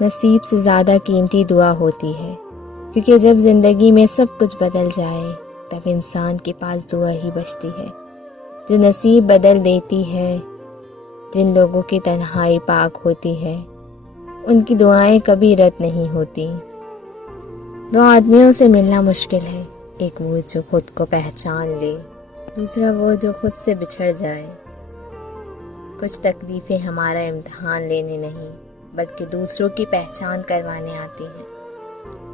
نصیب سے زیادہ قیمتی دعا ہوتی ہے، کیونکہ جب زندگی میں سب کچھ بدل جائے تب انسان کے پاس دعا ہی بچتی ہے جو نصیب بدل دیتی ہے۔ جن لوگوں کی تنہائی پاک ہوتی ہے ان کی دعائیں کبھی رد نہیں ہوتی۔ دو آدمیوں سے ملنا مشکل ہے، ایک وہ جو خود کو پہچان لے، دوسرا وہ جو خود سے بچھڑ جائے۔ کچھ تکلیفیں ہمارا امتحان لینے نہیں بلکہ دوسروں کی پہچان کروانے آتی ہیں۔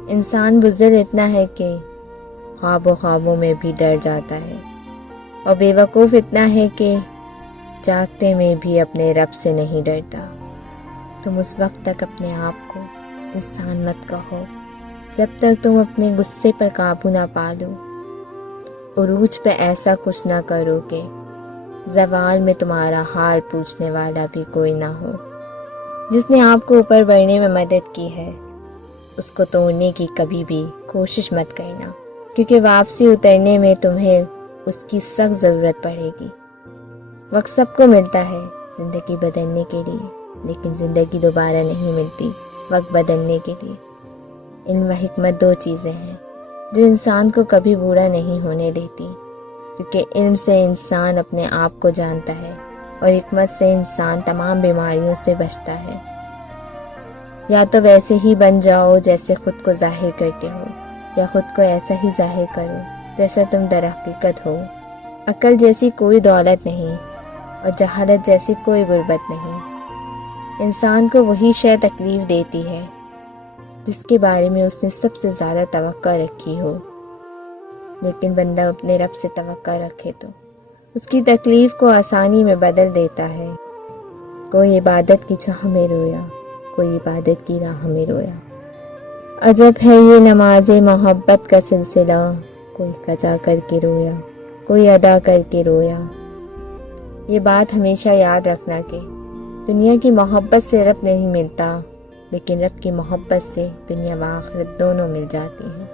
انسان بزدل اتنا ہے کہ خواب و خوابوں میں بھی ڈر جاتا ہے، اور بے وقوف اتنا ہے کہ جاگتے میں بھی اپنے رب سے نہیں ڈرتا۔ تم اس وقت تک اپنے آپ کو انسان مت کہو جب تک تم اپنے غصے پر قابو نہ پالو۔ عروج پہ ایسا کچھ نہ کرو کہ زوال میں تمہارا حال پوچھنے والا بھی کوئی نہ ہو۔ جس نے آپ کو اوپر بڑھنے میں مدد کی ہے اس کو توڑنے کی کبھی بھی کوشش مت کرنا، کیونکہ واپسی اترنے میں تمہیں اس کی سخت ضرورت پڑے گی۔ وقت سب کو ملتا ہے زندگی بدلنے کے لیے، لیکن زندگی دوبارہ نہیں ملتی وقت بدلنے کے لیے۔ علم و حکمت دو چیزیں ہیں جو انسان کو کبھی بوڑھا نہیں ہونے دیتی، کیونکہ علم سے انسان اپنے آپ کو جانتا ہے اور حکمت سے انسان تمام بیماریوں سے بچتا ہے۔ یا تو ویسے ہی بن جاؤ جیسے خود کو ظاہر کرتے ہو، یا خود کو ایسا ہی ظاہر کرو جیسا تم در حقیقت ہو۔ عقل جیسی کوئی دولت نہیں اور جہالت جیسی کوئی غربت نہیں۔ انسان کو وہی شے تکلیف دیتی ہے جس کے بارے میں اس نے سب سے زیادہ توقع رکھی ہو، لیکن بندہ اپنے رب سے توقع رکھے تو اس کی تکلیف کو آسانی میں بدل دیتا ہے۔ کوئی عبادت کی چاہ میں رویا، کوئی عبادت کی راہ میں رویا۔ عجب ہے یہ نماز محبت کا سلسلہ، کوئی قضا کر کے رویا، کوئی ادا کر کے رویا۔ یہ بات ہمیشہ یاد رکھنا کہ دنیا کی محبت سے رب نہیں ملتا، لیکن رب کی محبت سے دنیا و آخرت دونوں مل جاتی ہیں۔